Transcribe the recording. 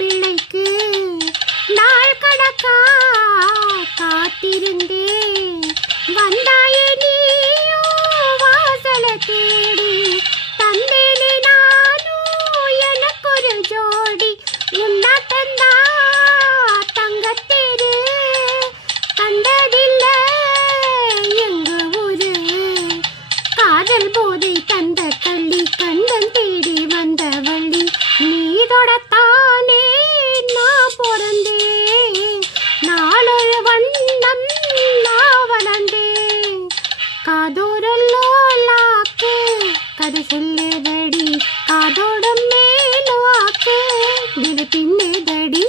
மாப்பிள்ளைக்கு நாள் கணக்கா காத்திருந்தேன். வந்தாயே நீயோ வாசல தேடி, தந்தேனே நானும் எனக்கொரு ஜோடி. உன்னாட்டந்தா தங்கத்தேரு கண்டதில்ல எங்க ஊரு. காதல் போதை தந்த கள்ளி கண்டன் தேடி வந்த வள்ளி. நீதொடத்தானே நான் பிறந்தேன், நாளொரு வண்ணம் நான் வளர்ந்தேன். காதோரல்லோலாக்கு கதை சொல்லுதடி, காதோட மேலாக்கு இது பின்னேதடி.